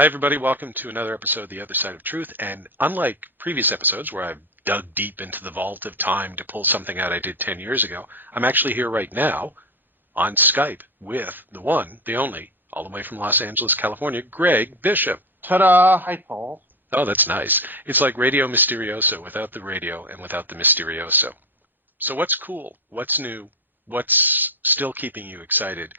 Hi, everybody. Welcome to another episode of The Other Side of Truth. And unlike previous episodes where I've dug deep into the vault of time to pull something out I did 10 years ago, I'm actually here right now on Skype with the one, the only, all the way from Los Angeles, California, Greg Bishop. Ta-da! Hi, Paul. Oh, that's nice. It's like Radio Mysterioso without the radio and without the Mysterioso. So what's cool? What's new? What's still keeping you excited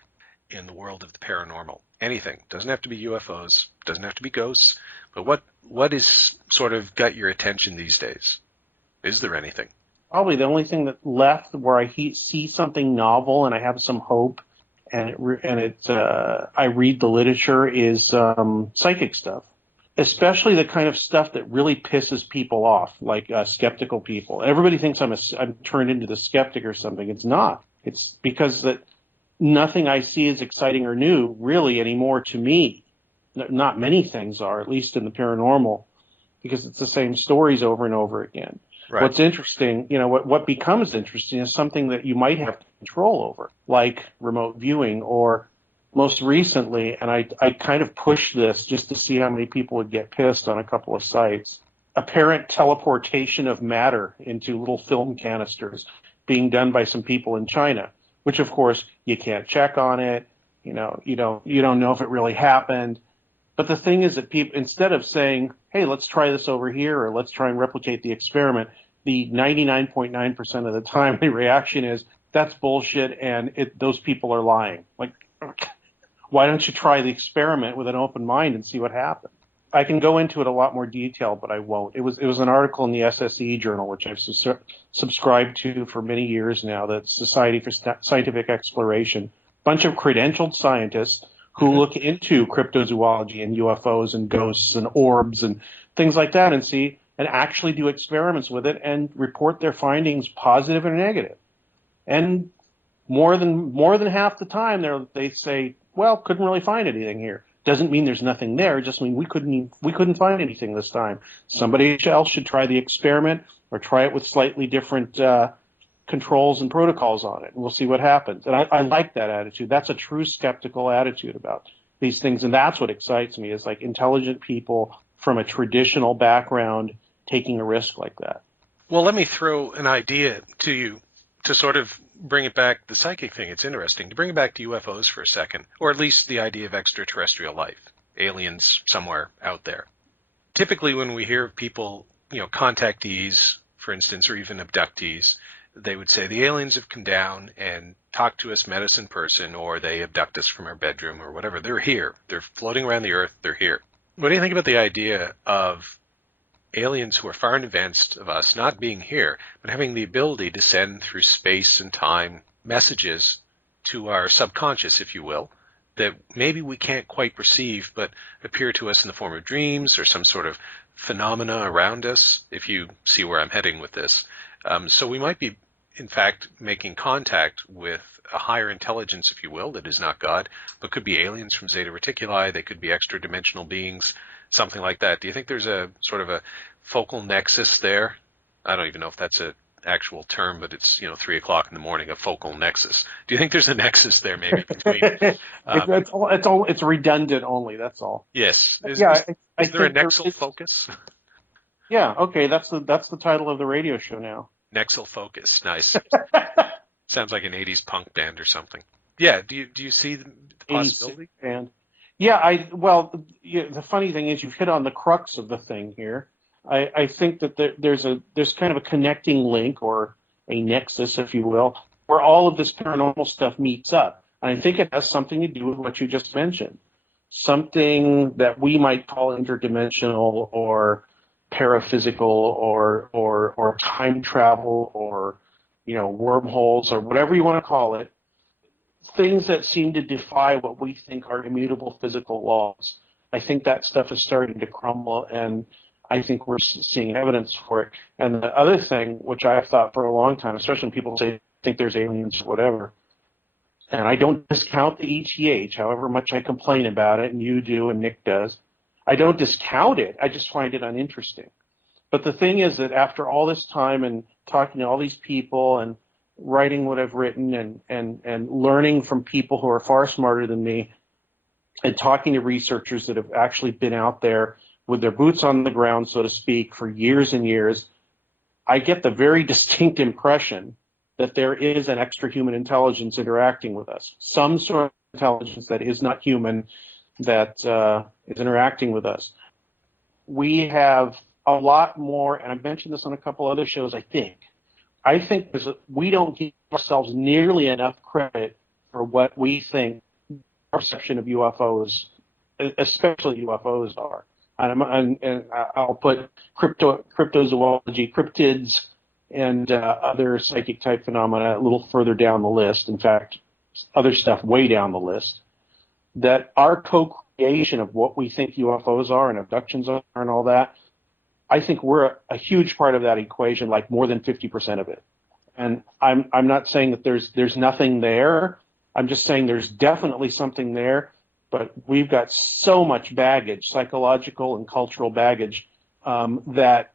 in the world of the paranormal? Anything. Doesn't have to be UFOs. Doesn't have to be ghosts. But what is sort of got your attention these days? Is there anything? Probably the only thing that left where I see something novel and I have some hope, and I read the literature is psychic stuff, especially the kind of stuff that really pisses people off, like skeptical people. Everybody thinks I'm turned into the skeptic or something. It's not. It's because that nothing I see is exciting or new really anymore to me. Not many things are, at least in the paranormal, because it's the same stories over and over again. Right. What's interesting, what becomes interesting is something that you might have control over, like remote viewing, or most recently, and I kind of pushed this just to see how many people would get pissed on a couple of sites, apparent teleportation of matter into little film canisters being done by some people in China, which of course you can't check on it. You don't know if it really happened. But the thing is that people, instead of saying, hey, let's try this over here, or let's try and replicate the experiment, the 99.9% of the time the reaction is, that's bullshit and those people are lying. Like, why don't you try the experiment with an open mind and see what happens? I can go into it a lot more detail, but I won't. It was an article in the SSE journal, which I've subscribed to for many years now, the Society for Scientific Exploration. Bunch of credentialed scientists who look into cryptozoology and UFOs and ghosts and orbs and things like that and actually do experiments with it and report their findings, positive or negative. And more than half the time they say, well, couldn't really find anything here. Doesn't mean there's nothing there. It just means we couldn't find anything this time. Somebody else should try the experiment or try it with slightly different controls and protocols on it, and we'll see what happens. And I like that attitude. That's a true skeptical attitude about these things, and that's what excites me, is like intelligent people from a traditional background taking a risk like that. Well, let me throw an idea to you to sort of bring it back, the psychic thing. It's interesting to bring it back to UFOs for a second, or at least the idea of extraterrestrial life, aliens somewhere out there. Typically when we hear people, contactees, for instance, or even abductees, they would say the aliens have come down and talked to us, met us in person, or they abduct us from our bedroom or whatever. They're here. They're floating around the earth. They're here. What do you think about the idea of aliens who are far in advance of us not being here, but having the ability to send through space and time messages to our subconscious, if you will, that maybe we can't quite perceive, but appear to us in the form of dreams or some sort of phenomena around us, if you see where I'm heading with this. So we might be, in fact, making contact with a higher intelligence, if you will, that is not God, but could be aliens from Zeta Reticuli. They could be extra-dimensional beings, something like that. Do you think there's a sort of a focal nexus there? I don't even know if that's an actual term, but it's 3 o'clock in the morning, a focal nexus. Do you think there's a nexus there, maybe between? It's redundant only. That's all. Yes. Is I there a nexal focus? Yeah. Okay. That's the title of the radio show now. Nexal focus. Nice. Sounds like an 80s punk band or something. Yeah. Do you see the possibility? Band. Yeah. The funny thing is, you've hit on the crux of the thing here. I think that there's kind of a connecting link, or a nexus, if you will, where all of this paranormal stuff meets up. And I think it has something to do with what you just mentioned. Something that we might call interdimensional, or paraphysical, or time travel, or wormholes, or whatever you want to call it. Things that seem to defy what we think are immutable physical laws. I think that stuff is starting to crumble, and I think we're seeing evidence for it. And the other thing, which I've thought for a long time, especially when people think there's aliens or whatever, and I don't discount the ETH, however much I complain about it, and you do, and Nick does. I don't discount it. I just find it uninteresting. But the thing is that after all this time and talking to all these people and writing what I've written and learning from people who are far smarter than me, and talking to researchers that have actually been out there with their boots on the ground, so to speak, for years and years, I get the very distinct impression that there is an extra-human intelligence interacting with us, some sort of intelligence that is not human that is interacting with us. We have a lot more, and I've mentioned this on a couple other shows, I think we don't give ourselves nearly enough credit for what we think our perception of UFOs, especially UFOs, are. And I'll put cryptozoology, cryptids, and other psychic type phenomena a little further down the list. In fact, other stuff way down the list. That our co-creation of what we think UFOs are and abductions are and all that, I think we're a huge part of that equation, like more than 50% of it. And I'm not saying that there's nothing there. I'm just saying there's definitely something there. But we've got so much baggage, psychological and cultural baggage, that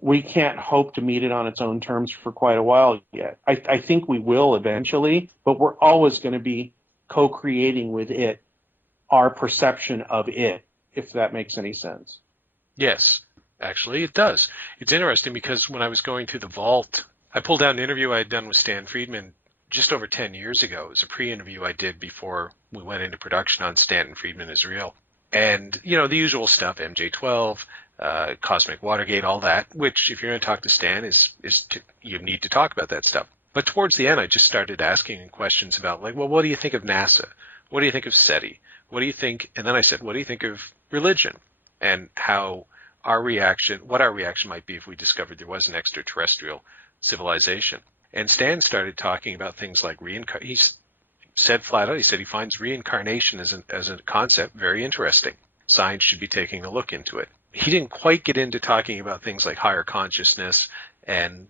we can't hope to meet it on its own terms for quite a while yet. I think we will eventually, but we're always going to be co-creating with it our perception of it, if that makes any sense. Yes, actually it does. It's interesting because when I was going through the vault, I pulled out an interview I had done with Stan Friedman just over 10 years ago. It was a pre-interview I did before we went into production on Stanton Friedman is Real. And, you know, the usual stuff, MJ-12, Cosmic Watergate, all that, which if you're going to talk to Stan, you need to talk about that stuff. But towards the end, I just started asking questions about, like, well, what do you think of NASA? What do you think of SETI? What do you think? And then I said, what do you think of religion? And what our reaction might be if we discovered there was an extraterrestrial civilization. And Stan started talking about things like reincarnation. He said flat out, he said he finds reincarnation as a concept very interesting. Science should be taking a look into it. He didn't quite get into talking about things like higher consciousness and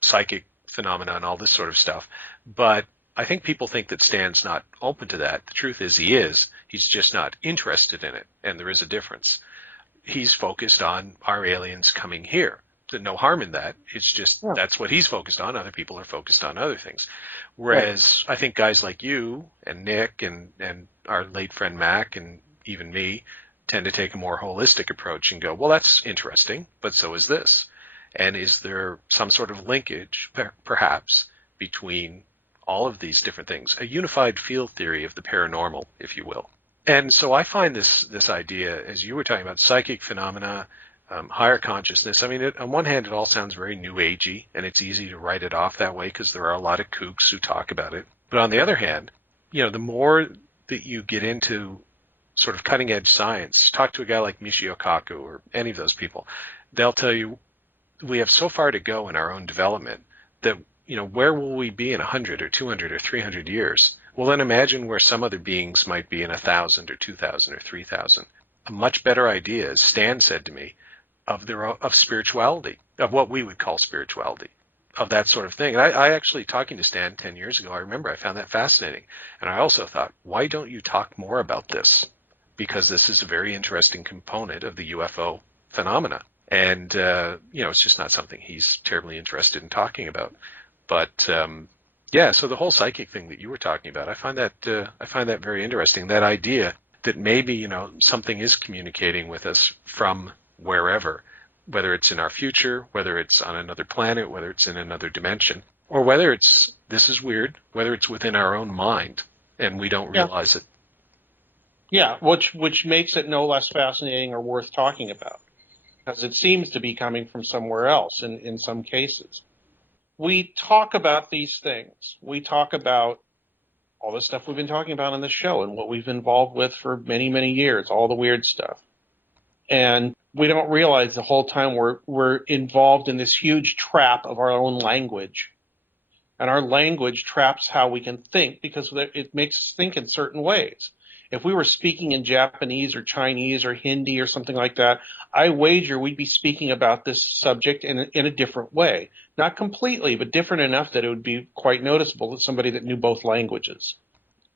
psychic phenomena and all this sort of stuff. But I think people think that Stan's not open to that. The truth is he is. He's just not interested in it, and there is a difference. He's focused on our aliens coming here. There's no harm in that. It's just that's what he's focused on. Other people are focused on other things. Whereas I think guys like you and Nick and our late friend Mac and even me tend to take a more holistic approach and go, well, that's interesting, but so is this. And is there some sort of linkage, perhaps, between all of these different things? A unified field theory of the paranormal, if you will. And so I find this idea, as you were talking about, psychic phenomena, higher consciousness. I mean, on one hand, it all sounds very new agey, and it's easy to write it off that way because there are a lot of kooks who talk about it. But on the other hand, you know, the more that you get into sort of cutting edge science, talk to a guy like Michio Kaku or any of those people, they'll tell you we have so far to go in our own development that, you know, where will we be in 100 or 200 or 300 years? Well, then imagine where some other beings might be in 1,000 or 2,000 or 3,000. A much better idea, as Stan said to me, of spirituality, of what we would call spirituality, of that sort of thing. And I actually, talking to Stan 10 years ago, I remember I found that fascinating. And I also thought, why don't you talk more about this? Because this is a very interesting component of the UFO phenomena. And, you know, it's just not something he's terribly interested in talking about. But, yeah, so the whole psychic thing that you were talking about, I find that very interesting, that idea that maybe, you know, something is communicating with us from wherever, whether it's in our future, whether it's on another planet, whether it's in another dimension, or whether it's, this is weird, whether it's within our own mind and we don't realize it. Yeah, which makes it no less fascinating or worth talking about, because it seems to be coming from somewhere else in some cases. We talk about these things. We talk about all the stuff we've been talking about on this show and what we've been involved with for many, many years, all the weird stuff. And we don't realize the whole time we're involved in this huge trap of our own language. And our language traps how we can think because it makes us think in certain ways. If we were speaking in Japanese or Chinese or Hindi or something like that, I wager we'd be speaking about this subject in a different way. Not completely, but different enough that it would be quite noticeable to somebody that knew both languages.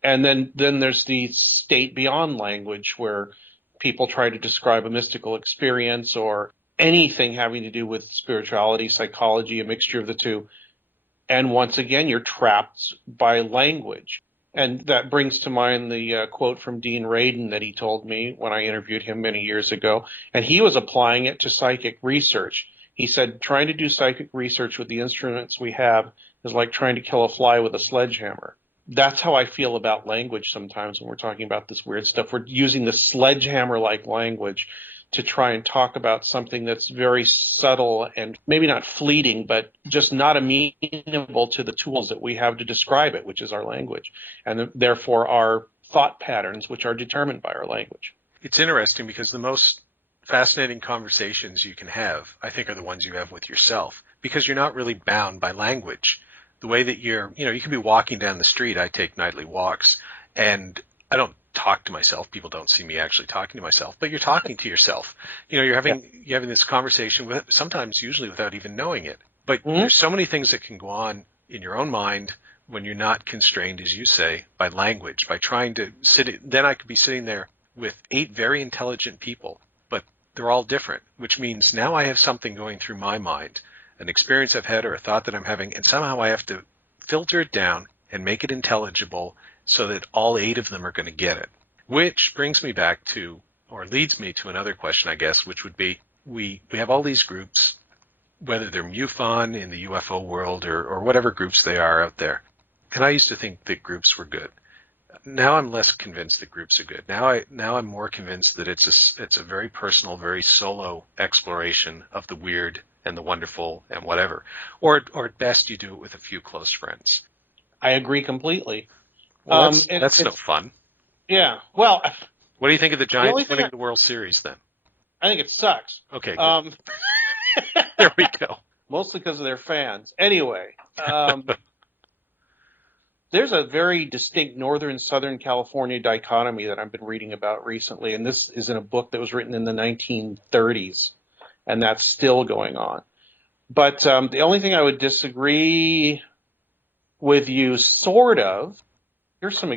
And then there's the state beyond language where people try to describe a mystical experience or anything having to do with spirituality, psychology, a mixture of the two. And once again, you're trapped by language. And that brings to mind the quote from Dean Radin that he told me when I interviewed him many years ago. And he was applying it to psychic research. He said, trying to do psychic research with the instruments we have is like trying to kill a fly with a sledgehammer. That's how I feel about language sometimes when we're talking about this weird stuff. We're using the sledgehammer-like language to try and talk about something that's very subtle and maybe not fleeting, but just not amenable to the tools that we have to describe it, which is our language, and therefore our thought patterns, which are determined by our language. It's interesting because the most fascinating conversations you can have, I think, are the ones you have with yourself, because you're not really bound by language. The way that you can be walking down the street. I take nightly walks, and I don't talk to myself. People don't see me actually talking to myself, but you're talking to yourself. You're having this conversation with, sometimes usually without even knowing it. But there's so many things that can go on in your own mind when you're not constrained, as you say, by language, by trying to then I could be sitting there with 8 very intelligent people, but they're all different, which means now I have something going through my mind, an experience I've had or a thought that I'm having, and somehow I have to filter it down and make it intelligible so that all 8 of them are going to get it. Which brings me back to, or leads me to another question, I guess, which would be, we have all these groups, whether they're MUFON in the UFO world or whatever groups they are out there. And I used to think that groups were good. Now I'm less convinced that groups are good. Now I'm more convinced that it's a very personal, very solo exploration of the weird and the wonderful and whatever. Or at best you do it with a few close friends. I agree completely. Well, that's no fun. Yeah. Well, what do you think of the Giants winning the World Series then? I think it sucks. Okay, good. There we go. Mostly because of their fans. Anyway, there's a very distinct Northern-Southern California dichotomy that I've been reading about recently, and this is in a book that was written in the 1930s, and that's still going on. But the only thing I would disagree with you, sort of, here's some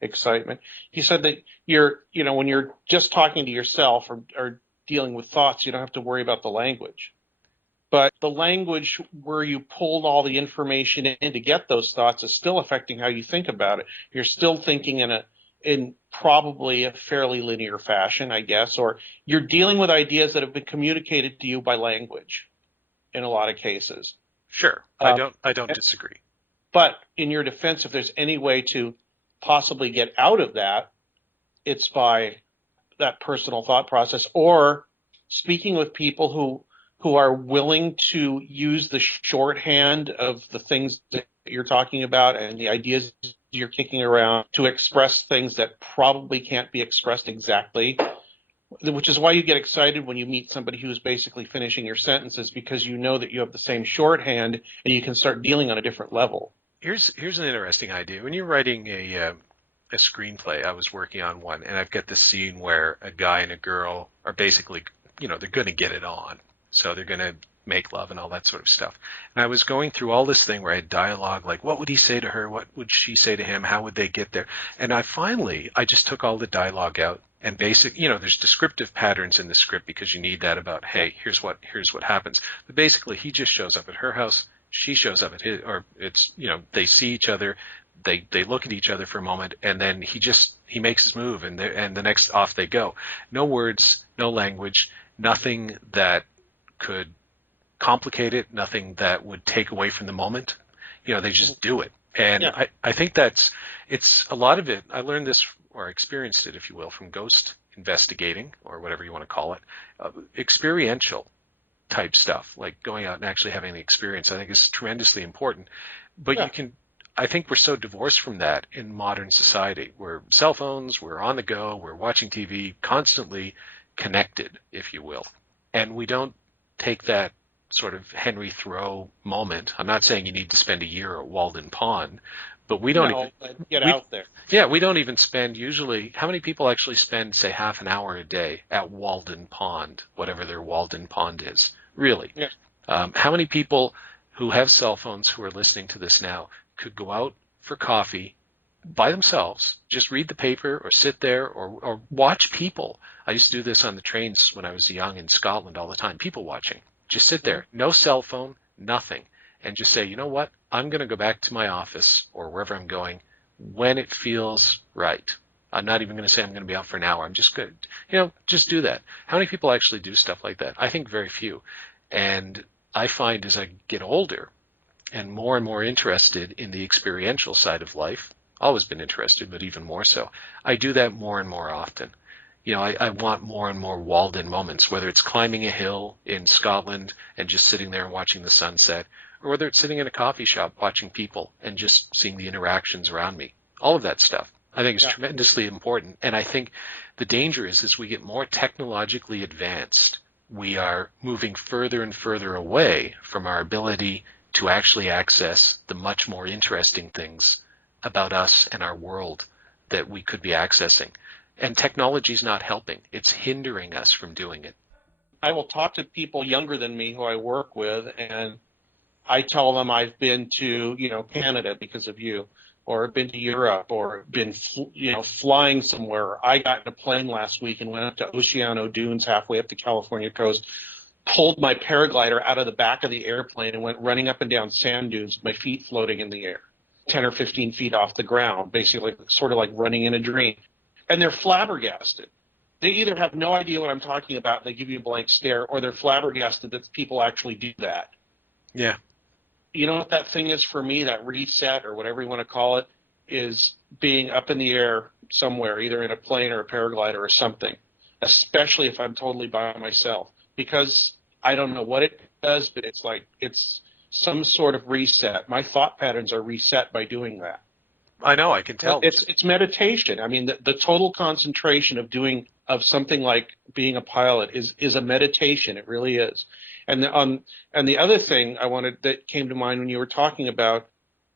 excitement. You said that when you're just talking to yourself or dealing with thoughts, you don't have to worry about the language. But the language where you pulled all the information in to get those thoughts is still affecting how you think about it. You're still thinking in probably a fairly linear fashion, I guess, or you're dealing with ideas that have been communicated to you by language in a lot of cases. Sure. I don't disagree. But in your defense, if there's any way to possibly get out of that, it's by that personal thought process or speaking with people who are willing to use the shorthand of the things that you're talking about and the ideas you're kicking around to express things that probably can't be expressed exactly, which is why you get excited when you meet somebody who's basically finishing your sentences, because you know that you have the same shorthand and you can start dealing on a different level. Here's an interesting idea. When you're writing a screenplay, I was working on one, and I've got this scene where a guy and a girl are basically, they're going to get it on. So they're going to make love and all that sort of stuff. And I was going through all this thing where I had dialogue, like what would he say to her? What would she say to him? How would they get there? And I just took all the dialogue out and there's descriptive patterns in the script because you need that about, hey, here's what happens. But basically he just shows up at her house. She shows up at his, or it's, they see each other. They look at each other for a moment, and then he makes his move, and the next off they go. No words, no language, nothing that could complicate it, nothing that would take away from the moment. They just do it. And yeah. I think it's a lot of it. I learned this, or experienced it, if you will, from ghost investigating, or whatever you want to call it, experiential type stuff, like going out and actually having the experience, I think is tremendously important. But I think we're so divorced from that in modern society. We're cell phones, we're on the go, we're watching TV, constantly connected, if you will. And we don't take that sort of Henry Thoreau moment. I'm not saying you need to spend a year at Walden Pond, but we don't out there. Yeah, we don't even spend usually. How many people actually spend, say, half an hour a day at Walden Pond, whatever their Walden Pond is? Really? Yeah. How many people who have cell phones who are listening to this now could go out for coffee by themselves, just read the paper or sit there or watch people? I used to do this on the trains when I was young in Scotland all the time, people watching. Just sit there, no cell phone, nothing, and just say, you know what, I'm going to go back to my office or wherever I'm going. when it feels right. I'm not even going to say I'm going to be out for an hour. I'm just going to, just do that. How many people actually do stuff like that? I think very few. And I find as I get older and more interested in the experiential side of life, always been interested, but even more so, I do that more and more often. I want more and more walled-in moments, whether it's climbing a hill in Scotland and just sitting there and watching the sunset, or whether it's sitting in a coffee shop watching people and just seeing the interactions around me. All of that stuff I think is tremendously important. And I think the danger is as we get more technologically advanced, we are moving further and further away from our ability to actually access the much more interesting things about us and our world that we could be accessing. And technology is not helping. It's hindering us from doing it. I will talk to people younger than me who I work with, and I tell them I've been to, Canada because of you, or been to Europe, or been, flying somewhere. I got in a plane last week and went up to Oceano Dunes halfway up the California coast, pulled my paraglider out of the back of the airplane and went running up and down sand dunes with my feet floating in the air, 10 or 15 feet off the ground, basically sort of like running in a dream. And they're flabbergasted. They either have no idea what I'm talking about and they give you a blank stare, or they're flabbergasted that people actually do that. Yeah. You know what that thing is for me, that reset or whatever you want to call it, is being up in the air somewhere, either in a plane or a paraglider or something, especially if I'm totally by myself. Because I don't know what it does, but it's some sort of reset. My thought patterns are reset by doing that. I know, I can tell. It's meditation. I mean, the total concentration of something like being a pilot is a meditation. It really is. And the other thing that came to mind when you were talking about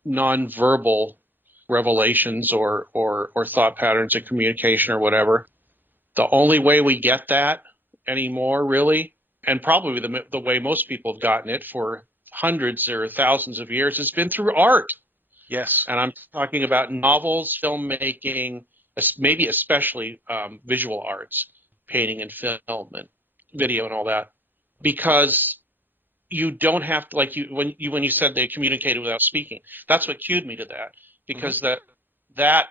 nonverbal revelations or thought patterns of communication or whatever, the only way we get that anymore, really, and probably the way most people have gotten it for hundreds or thousands of years, has been through art. Yes. And I'm talking about novels, filmmaking, maybe especially visual arts, painting and film and video and all that, because you don't have to, like when you said they communicated without speaking. That's what cued me to that, because that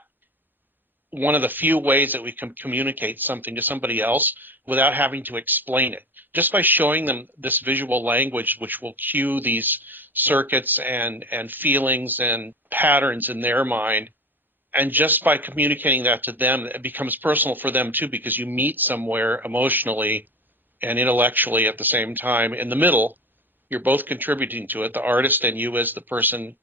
one of the few ways that we can communicate something to somebody else without having to explain it, just by showing them this visual language, which will cue these circuits and feelings and patterns in their mind. And just by communicating that to them, it becomes personal for them too, because you meet somewhere emotionally and intellectually at the same time. In the middle, you're both contributing to it, the artist and you as the person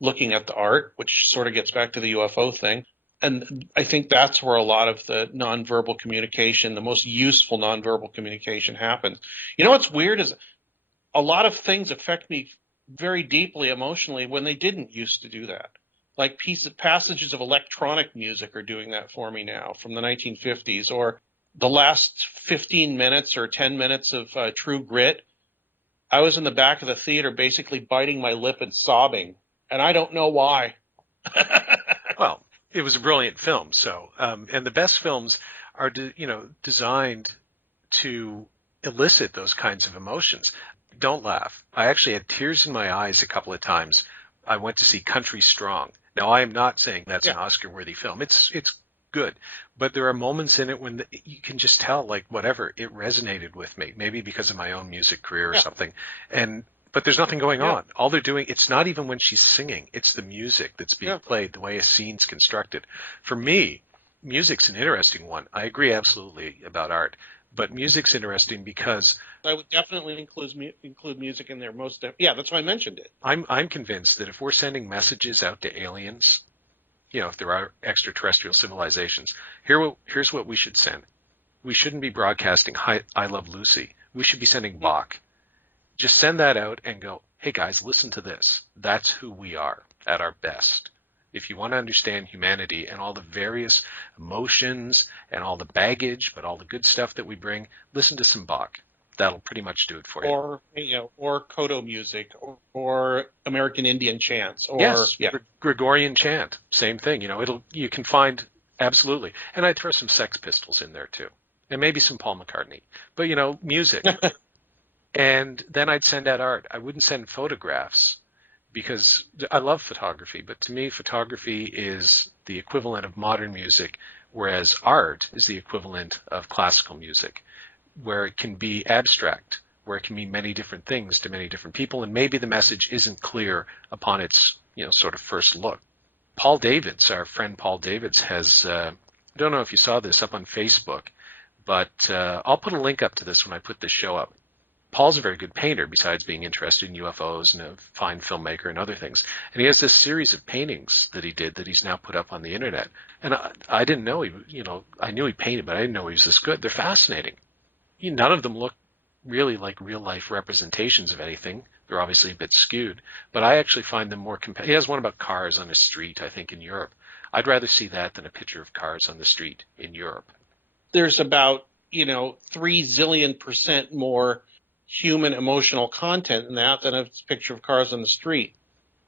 looking at the art, which sort of gets back to the UFO thing. And I think that's where a lot of the nonverbal communication, the most useful nonverbal communication, happens. You know what's weird is a lot of things affect me very deeply emotionally when they didn't used to do that. Like passages of electronic music are doing that for me now from the 1950s, or the last 15 minutes or 10 minutes of True Grit. I was in the back of the theater basically biting my lip and sobbing, and I don't know why. Well, it was a brilliant film. So, and the best films are, designed to elicit those kinds of emotions. Don't laugh. I actually had tears in my eyes a couple of times. I went to see Country Strong. Now, I am not saying that's an Oscar-worthy film. It's good, but there are moments in it when you can just tell, like, whatever, it resonated with me. Maybe because of my own music career or something. But there's nothing going on. All they're doing, it's not even when she's singing. It's the music that's being played, the way a scene's constructed. For me, music's an interesting one. I agree absolutely about art. But music's interesting because I would definitely include music in there. That's why I mentioned it. I'm convinced that if we're sending messages out to aliens, if there are extraterrestrial civilizations, here's what we should send. We shouldn't be broadcasting I Love Lucy. We should be sending Bach. Just send that out and go, hey guys, listen to this. That's who we are at our best. If you want to understand humanity and all the various emotions and all the baggage, but all the good stuff that we bring, listen to some Bach. That'll pretty much do it for you. Or Kodo music, or American Indian chants, or Gregorian chant, same thing. You can find absolutely, and I'd throw some Sex Pistols in there too, and maybe some Paul McCartney. But music, and then I'd send out art. I wouldn't send photographs because I love photography, but to me, photography is the equivalent of modern music, whereas art is the equivalent of classical music, where it can be abstract, where it can mean many different things to many different people, and maybe the message isn't clear upon its, sort of first look. Paul Davids, our friend Paul Davids, has, I don't know if you saw this up on Facebook, but I'll put a link up to this when I put this show up. Paul's a very good painter, besides being interested in UFOs and a fine filmmaker and other things. And he has this series of paintings that he did that he's now put up on the internet. And I didn't know I knew he painted, but I didn't know he was this good. They're fascinating. None of them look really like real life representations of anything. They're obviously a bit skewed, but I actually find them more compelling. He has one about cars on a street, I think, in Europe. I'd rather see that than a picture of cars on the street in Europe. There's about, 3 zillion% more human emotional content in that than a picture of cars on the street,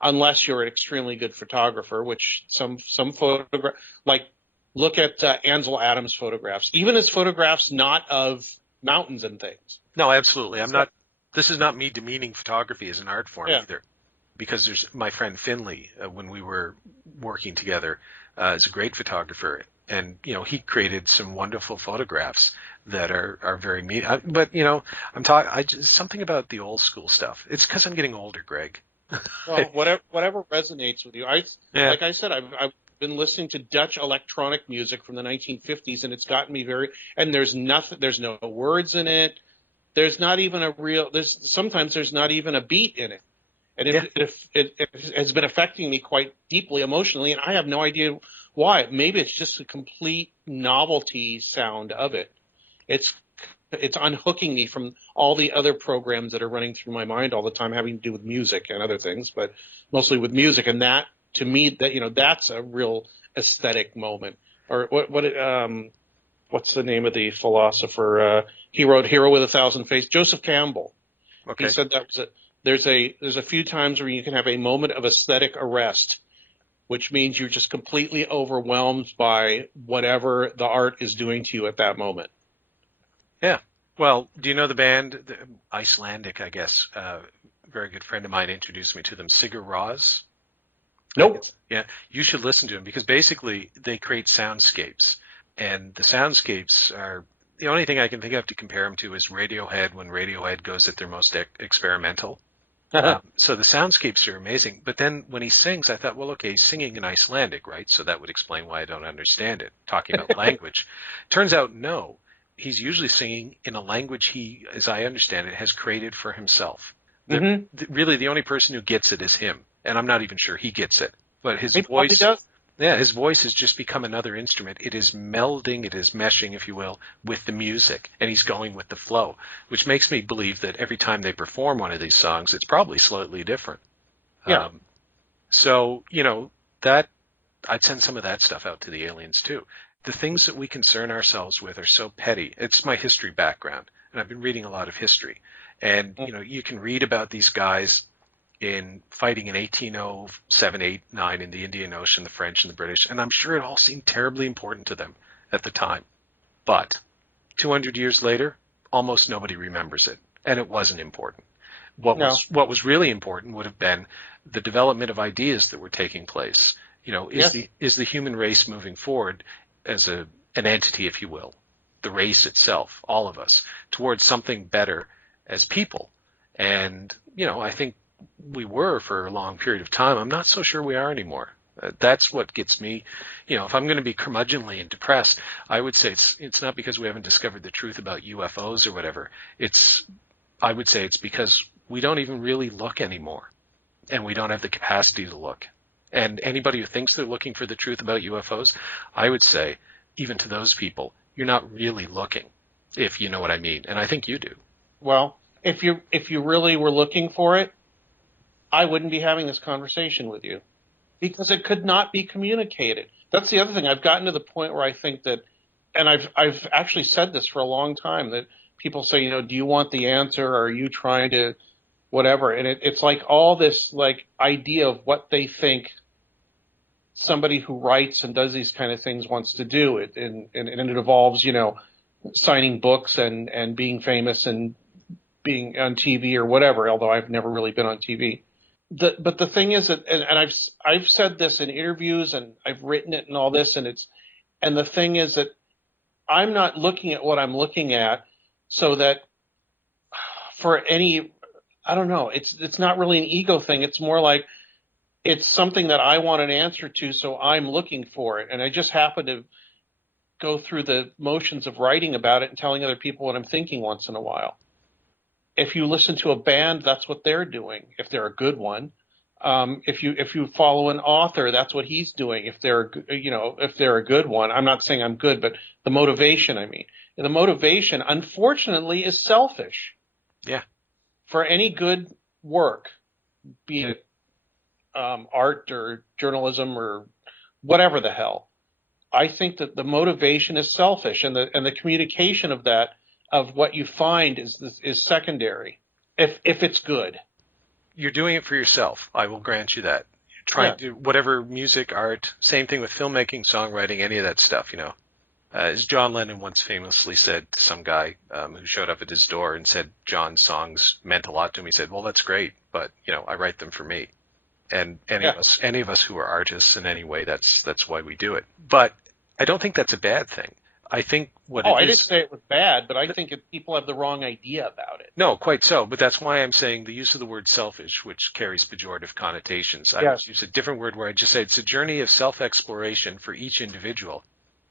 unless you're an extremely good photographer, which some photograph, like look at Ansel Adams' photographs, even his photographs not of mountains and things. No, absolutely. This is not me demeaning photography as an art form either, because there's my friend Finley, when we were working together, is a great photographer, and he created some wonderful photographs that are very mean. But something about the old school stuff. It's because I'm getting older, Greg. Well, whatever resonates with you. Like I said, I've been listening to Dutch electronic music from the 1950s, and it's gotten me and there's nothing, there's no words in it. There's not even sometimes there's not even a beat in it. And it has been affecting me quite deeply emotionally, and I have no idea why. Maybe it's just a complete novelty sound of it. It's unhooking me from all the other programs that are running through my mind all the time, having to do with music and other things, but mostly with music. And that, to me, that's a real aesthetic moment. Or what's the name of the philosopher? He wrote Hero with a Thousand Faces, Joseph Campbell. Okay. He said that there's a few times where you can have a moment of aesthetic arrest, which means you're just completely overwhelmed by whatever the art is doing to you at that moment. Yeah. Well, do you know the band, Icelandic, I guess, very good friend of mine introduced me to them, Sigur Rós? Nope. Yeah, you should listen to them, because basically they create soundscapes. And the soundscapes are, the only thing I can think of to compare them to is Radiohead, when Radiohead goes at their most experimental. So the soundscapes are amazing. But then when he sings, I thought, well, okay, he's singing in Icelandic, right? So that would explain why I don't understand it, talking about language. Turns out, no. He's usually singing in a language he, as I understand it, has created for himself. Really, the only person who gets it is him. And I'm not even sure he gets it. But his voice... does. Yeah, his voice has just become another instrument. It is melding, it is meshing, if you will, with the music, and he's going with the flow, which makes me believe that every time they perform one of these songs, it's probably slightly different. Yeah. So, that I'd send some of that stuff out to the aliens too. The things that we concern ourselves with are so petty. It's my history background, and I've been reading a lot of history. And, you can read about these guys in fighting in 1807, 8, 9 in the Indian Ocean, the French and the British, and I'm sure it all seemed terribly important to them at the time. But 200 years later, almost nobody remembers it, and it wasn't important. What was really important would have been the development of ideas that were taking place. Is the human race moving forward as an entity, if you will, the race itself, all of us, towards something better as people? And, I think we were for a long period of time. I'm not so sure we are anymore. That's what gets me, if I'm going to be curmudgeonly and depressed, I would say it's not because we haven't discovered the truth about UFOs or whatever. I would say it's because we don't even really look anymore, and we don't have the capacity to look. And anybody who thinks they're looking for the truth about UFOs, I would say, even to those people, you're not really looking, if you know what I mean. And I think you do. Well, if you really were looking for it, I wouldn't be having this conversation with you, because it could not be communicated. That's the other thing. I've gotten to the point where I think that, and I've actually said this for a long time, that people say, do you want the answer, or are you trying to whatever? And it's like all this like idea of what they think somebody who writes and does these kind of things wants to do. And it involves, signing books and being famous and being on TV or whatever, although I've never really been on TV. but the thing is that, and I've said this in interviews and I've written it and all this, and the thing is that I'm not looking at what I'm looking at so that for any, I don't know, it's not really an ego thing. It's more like it's something that I want an answer to, so I'm looking for it. And I just happen to go through the motions of writing about it and telling other people what I'm thinking once in a while. If you listen to a band, that's what they're doing, if they're a good one. If you follow an author, that's what he's doing. If they're if they're a good one, I'm not saying I'm good, but the motivation, I mean, and the motivation, unfortunately, is selfish. Yeah. For any good work, be it art or journalism or whatever the hell, I think that the motivation is selfish, and the communication of that, of what you find, is secondary if it's good. You're doing it for yourself. I will grant you that. You're trying to do whatever music, art, same thing with filmmaking, songwriting, any of that stuff, As John Lennon once famously said to some guy who showed up at his door and said John's songs meant a lot to him, he said, well, that's great, but, I write them for me. And any of us who are artists in any way, that's why we do it. But I don't think that's a bad thing. I think I didn't say it was bad, but I think people have the wrong idea about it. No, quite so. But that's why I'm saying the use of the word selfish, which carries pejorative connotations. I use a different word where I just say it's a journey of self-exploration for each individual.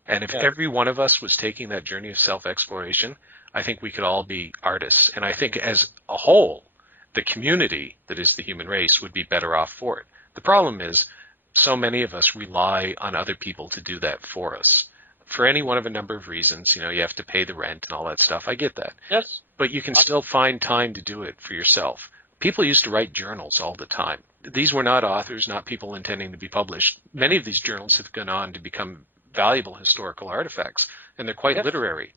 And if every one of us was taking that journey of self-exploration, I think we could all be artists. And I think as a whole, the community that is the human race would be better off for it. The problem is so many of us rely on other people to do that for us. For any one of a number of reasons, you have to pay the rent and all that stuff. I get that. Yes. But you can still find time to do it for yourself. People used to write journals all the time. These were not authors, not people intending to be published. Many of these journals have gone on to become valuable historical artifacts, and they're quite literary.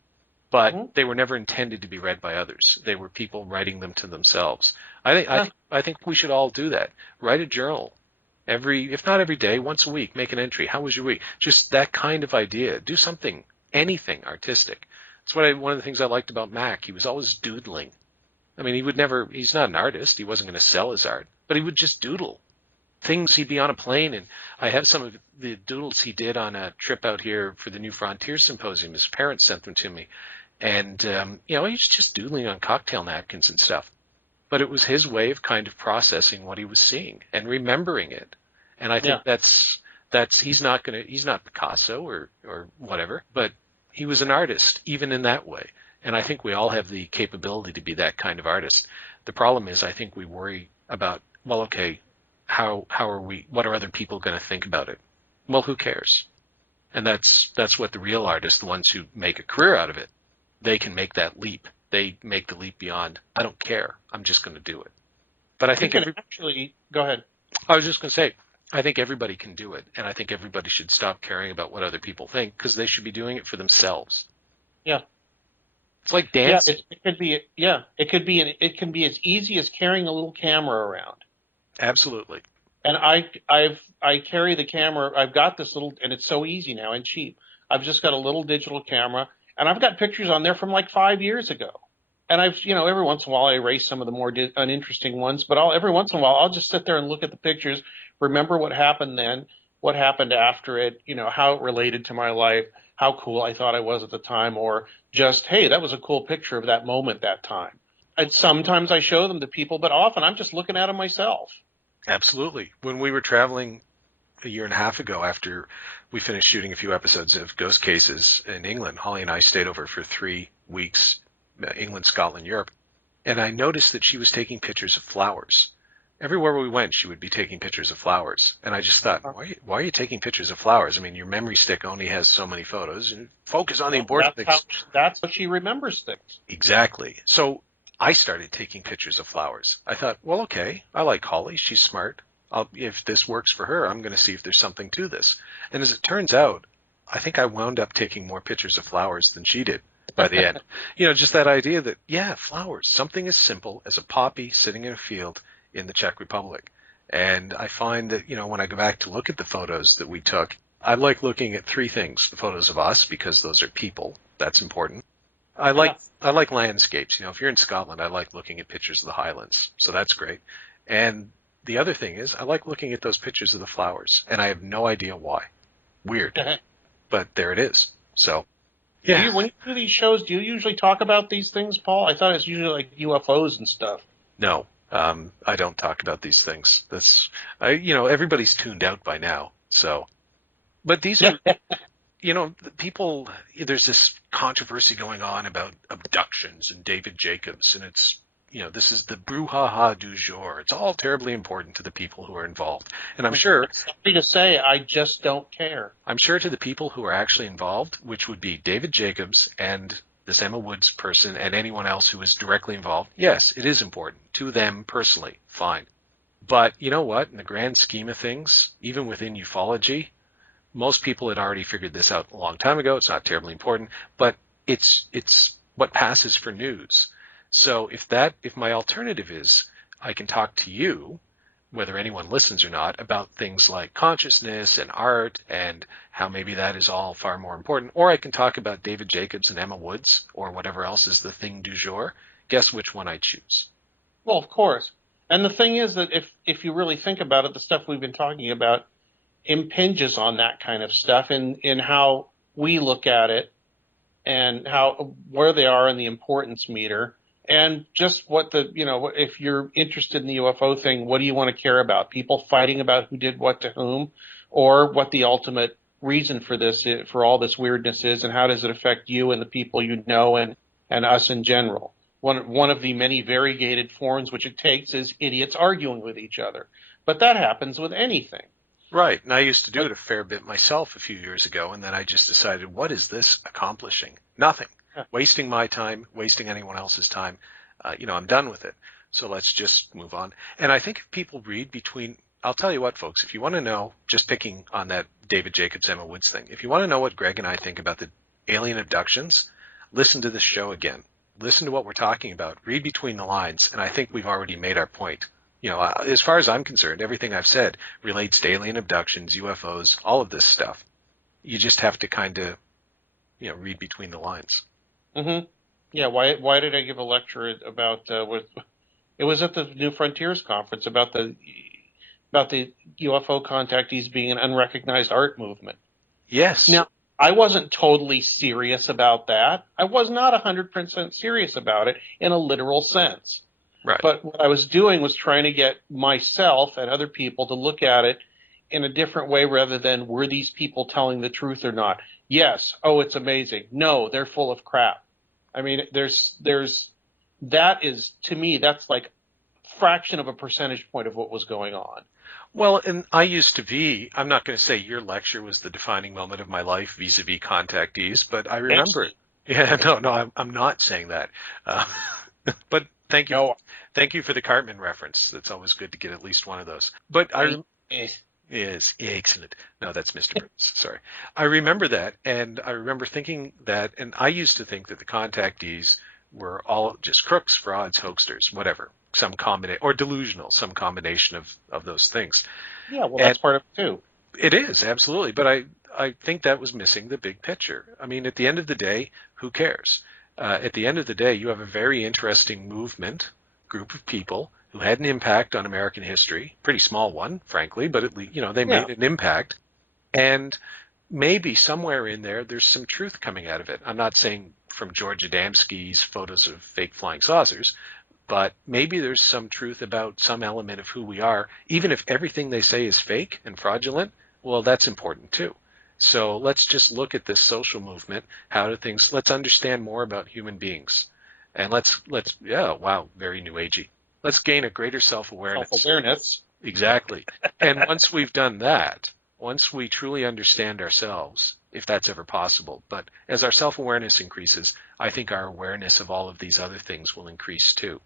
But they were never intended to be read by others. They were people writing them to themselves. I think we should all do that. Write a journal. If not every day, once a week, make an entry. How was your week? Just that kind of idea. Do something, anything artistic. That's one of the things I liked about Mac. He was always doodling. I mean, he's not an artist. He wasn't going to sell his art, but he would just doodle. Things, he'd be on a plane, and I have some of the doodles he did on a trip out here for the New Frontiers Symposium. His parents sent them to me. And, he was just doodling on cocktail napkins and stuff. But it was his way of kind of processing what he was seeing and remembering it. And I think he's not Picasso or whatever, but he was an artist even in that way. And I think we all have the capability to be that kind of artist. The problem is I think we worry about, well, okay, how what are other people going to think about it? Well, who cares? And that's what the real artists, the ones who make a career out of it, they can make that leap. They make the leap beyond, I don't care, I'm just going to do it. But I think actually, go ahead. I was just going to say, I think everybody can do it, and I think everybody should stop caring about what other people think, because they should be doing it for themselves. Yeah. It's like dancing. Yeah, it can be as easy as carrying a little camera around. Absolutely. And I carry the camera. I've got this little, and it's so easy now and cheap. I've just got a little digital camera, and I've got pictures on there from like 5 years ago. And every once in a while I erase some of the more uninteresting ones, but every once in a while I'll just sit there and look at the pictures, remember what happened then, what happened after it, how it related to my life, how cool I thought I was at the time, or just, hey, that was a cool picture of that moment, that time. And sometimes I show them to people, but often I'm just looking at them myself. Absolutely. When we were traveling a year and a half ago after we finished shooting a few episodes of Ghost Cases in England, Holly and I stayed over for 3 weeks, England, Scotland, Europe, and I noticed that she was taking pictures of flowers. Everywhere we went, she would be taking pictures of flowers. And I just thought, why are you taking pictures of flowers? I mean, your memory stick only has so many photos, and focus on the important things. That's how she remembers things. Exactly. So I started taking pictures of flowers. I thought, well, okay, I like Holly. She's smart. If this works for her, I'm going to see if there's something to this. And as it turns out, I think I wound up taking more pictures of flowers than she did by the end. Just that idea that, flowers, something as simple as a poppy sitting in a field in the Czech Republic. And I find that, when I go back to look at the photos that we took, I like looking at 3 things. The photos of us, because those are people. That's important. I like landscapes. If you're in Scotland, I like looking at pictures of the Highlands. So that's great. And the other thing is I like looking at those pictures of the flowers, and I have no idea why. Weird. But there it is. So, yeah. When you do these shows, do you usually talk about these things, Paul? I thought it's usually like UFOs and stuff. No, I don't talk about these things. Everybody's tuned out by now. So, but these are, people, there's this controversy going on about abductions and David Jacobs, and it's, this is the brouhaha du jour. It's all terribly important to the people who are involved. And I'm sure... Sorry to say, I just don't care. I'm sure to the people who are actually involved, which would be David Jacobs and this Emma Woods person and anyone else who is directly involved, yes, it is important. To them personally, fine. But you know what? In the grand scheme of things, even within ufology, most people had already figured this out a long time ago. It's not terribly important, but it's what passes for news. So if my alternative is I can talk to you, whether anyone listens or not, about things like consciousness and art and how maybe that is all far more important, or I can talk about David Jacobs and Emma Woods or whatever else is the thing du jour, guess which one I choose? Well, of course. And the thing is that if you really think about it, the stuff we've been talking about impinges on that kind of stuff in how we look at it and where they are in the importance meter. And just if you're interested in the UFO thing, what do you want to care about? People fighting about who did what to whom, or what the ultimate reason for all this weirdness is, and how does it affect you and the people you know and us in general? One of the many variegated forms which it takes is idiots arguing with each other. But that happens with anything. Right. And I used to do it a fair bit myself a few years ago, and then I just decided, what is this accomplishing? Nothing. Wasting my time, wasting anyone else's time. I'm done with it. So let's just move on. And I think if people read between, I'll tell you what, folks, if you want to know, just picking on that David Jacobs, Emma Woods thing, if you want to know what Greg and I think about the alien abductions, listen to this show again. Listen to what we're talking about. Read between the lines. And I think we've already made our point. As far as I'm concerned, everything I've said relates to alien abductions, UFOs, all of this stuff. You just have to kind of, read between the lines. Mm-hmm. Yeah. Why did I give a lecture about it was at the New Frontiers conference about the UFO contactees being an unrecognized art movement? Yes. Now, I wasn't totally serious about that. I was not 100% serious about it in a literal sense. Right. But what I was doing was trying to get myself and other people to look at it in a different way rather than were these people telling the truth or not? Yes. Oh, it's amazing. No, they're full of crap. I mean, that is, to me, that's like a fraction of a percentage point of what was going on. Well, and I used to be, I'm not going to say your lecture was the defining moment of my life vis-a-vis contactees, but I remember it. Yeah, no, I'm not saying that. But thank you. No. Thank you for the Cartman reference. It's always good to get at least one of those. But Yes, excellent. No, that's Mr. Burns. Sorry. I remember that, and I remember thinking that, and I used to think that the contactees were all just crooks, frauds, hoaxsters, whatever, some combination, or delusional, some combination of those things. Yeah, well, that's part of it too. It is, absolutely, but I think that was missing the big picture. I mean, at the end of the day, who cares? At the end of the day, you have a very interesting group of people who had an impact on American history, pretty small one, frankly, but at least, they made an impact. And maybe somewhere in there, there's some truth coming out of it. I'm not saying from George Adamski's photos of fake flying saucers, but maybe there's some truth about some element of who we are. Even if everything they say is fake and fraudulent, well, that's important too. So let's just look at this social movement. Let's understand more about human beings. And wow, very new agey. Let's gain a greater self-awareness. Self-awareness. Exactly. And once we've done that, once we truly understand ourselves, if that's ever possible, but as our self-awareness increases, I think our awareness of all of these other things will increase too,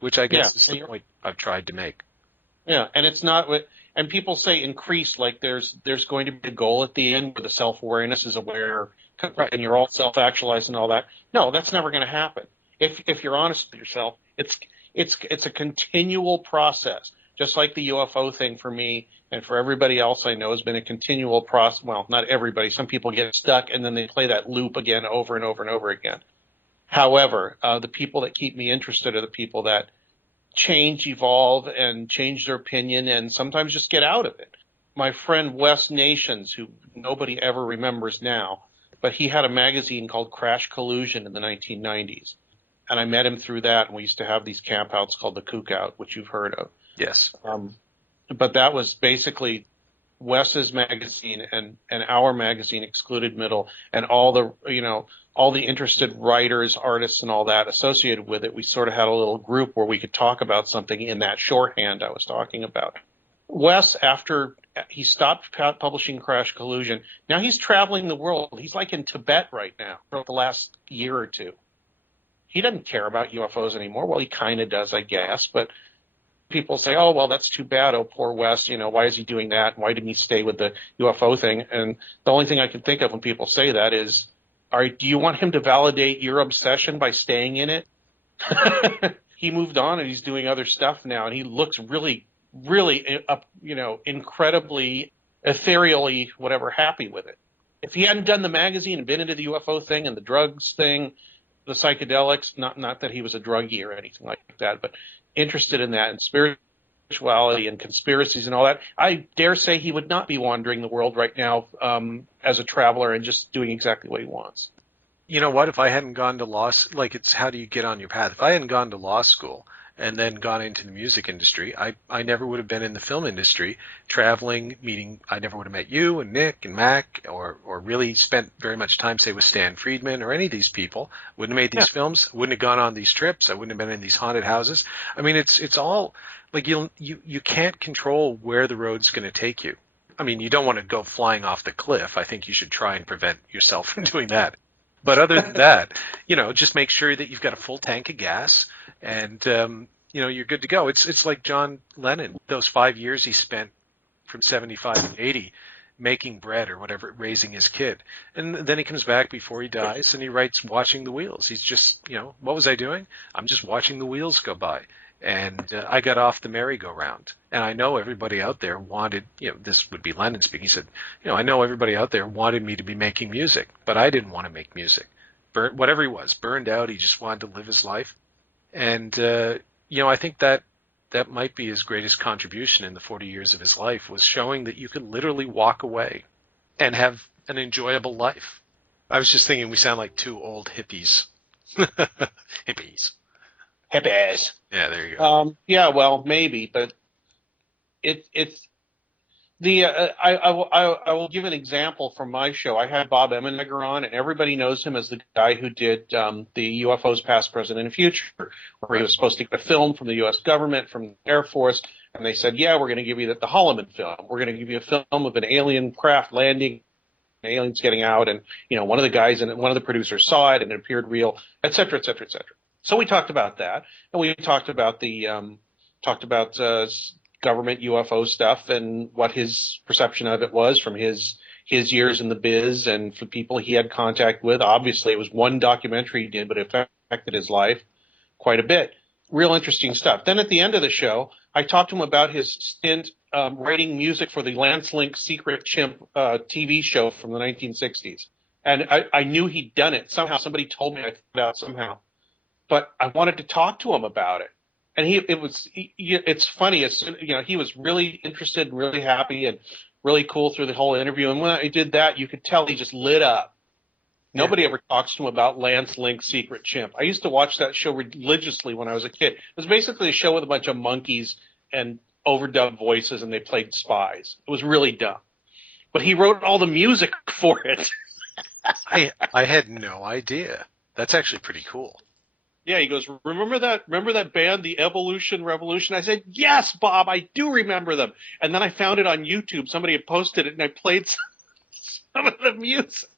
which I guess is the point I've tried to make. Yeah, and it's not and people say increase like there's going to be a goal at the end where the self-awareness is aware and you're all self-actualized and all that. No, that's never going to happen. If you're honest with yourself, it's a continual process, just like the UFO thing for me and for everybody else I know has been a continual process. Well, not everybody. Some people get stuck and then they play that loop again over and over and over again. However, the people that keep me interested are the people that change, evolve, and change their opinion, and sometimes just get out of it. My friend Wes Nations, who nobody ever remembers now, but he had a magazine called Crash Collusion in the 1990s. And I met him through that, and we used to have these campouts called the Kook Out, which you've heard of. Yes. But that was basically Wes's magazine and our magazine, Excluded Middle, and all the interested writers, artists, and all that associated with it. We sort of had a little group where we could talk about something in that shorthand I was talking about. Wes, after he stopped publishing Crash Collusion, now he's traveling the world. He's like in Tibet right now for the last year or two. He doesn't care about UFOs anymore. Well, he kind of does, I guess, but people say, oh, well, that's too bad. Oh, poor Wes. Why is he doing that? Why didn't he stay with the UFO thing? And the only thing I can think of when people say that is, do you want him to validate your obsession by staying in it? He moved on and he's doing other stuff now, and he looks really, really, incredibly ethereally, whatever, happy with it. If he hadn't done the magazine and been into the UFO thing and the drugs thing, the psychedelics, not that he was a druggie or anything like that, but interested in that and spirituality and conspiracies and all that, I dare say he would not be wandering the world right now as a traveler and just doing exactly what he wants. You know what? If I hadn't gone to it's how do you get on your path? If I hadn't gone to law school and then gone into the music industry, I never would have been in the film industry, traveling, meeting. I never would have met you and Nick and Mac, or really spent very much time, say, with Stan Friedman or any of these people. Wouldn't have made these films. Wouldn't have gone on these trips. I wouldn't have been in these haunted houses. I mean, it's all like you can't control where the road's going to take you. I mean, you don't want to go flying off the cliff. I think you should try and prevent yourself from doing that. But other than that, just make sure that you've got a full tank of gas and, you're good to go. It's like John Lennon, those 5 years he spent from 75 to 80 making bread or whatever, raising his kid. And then he comes back before he dies and he writes Watching the Wheels. He's just, what was I doing? I'm just watching the wheels go by. And I got off the merry-go-round. And I know everybody out there wanted, this would be Lennon speaking. He said, I know everybody out there wanted me to be making music, but I didn't want to make music. Whatever he was, burned out, he just wanted to live his life. And, I think that might be his greatest contribution in the 40 years of his life, was showing that you could literally walk away and have an enjoyable life. I was just thinking we sound like two old hippies. Hippies. Hippies. Yeah, there you go. Yeah, well, maybe, but it's the I will give an example from my show. I had Bob Emenegger on, and everybody knows him as the guy who did the UFOs Past, Present, and Future, where he was supposed to get a film from the U.S. government, from the Air Force, and they said, yeah, we're going to give you the Holloman film. We're going to give you a film of an alien craft landing, aliens getting out, and one of the guys and one of the producers saw it, and it appeared real, et cetera, et cetera, et cetera. So we talked about that, and we talked about government UFO stuff and what his perception of it was from his years in the biz and for people he had contact with. Obviously, it was one documentary he did, but it affected his life quite a bit. Real interesting stuff. Then at the end of the show, I talked to him about his stint writing music for the Lance Link Secret Chimp TV show from the 1960s. And I knew he'd done it. Somehow somebody told me I found out somehow. But I wanted to talk to him about it. And it's funny. He was really interested and really happy and really cool through the whole interview. And when I did that, you could tell he just lit up. Yeah. Nobody ever talks to him about Lance Link's Secret Chimp. I used to watch that show religiously when I was a kid. It was basically a show with a bunch of monkeys and overdubbed voices, and they played spies. It was really dumb. But he wrote all the music for it. I had no idea. That's actually pretty cool. Yeah, he goes, remember that band, the Evolution Revolution? I said, yes, Bob, I do remember them. And then I found it on YouTube. Somebody had posted it, and I played some of the music.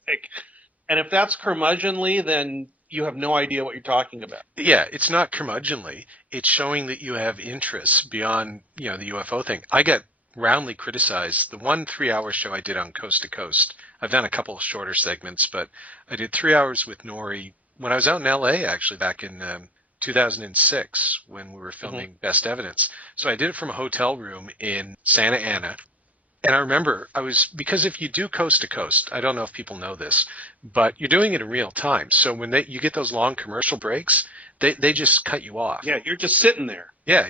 And if that's curmudgeonly, then you have no idea what you're talking about. Yeah, it's not curmudgeonly. It's showing that you have interests beyond, the UFO thing. I got roundly criticized. The 1 3-hour show I did on Coast to Coast, I've done a couple of shorter segments, but I did 3 hours with Nori when I was out in L.A., actually, back in 2006 when we were filming Best Evidence. So I did it from a hotel room in Santa Ana. And I remember because if you do Coast to Coast, I don't know if people know this, but you're doing it in real time. So when you get those long commercial breaks, They just cut you off. Yeah, you're just sitting there. Yeah,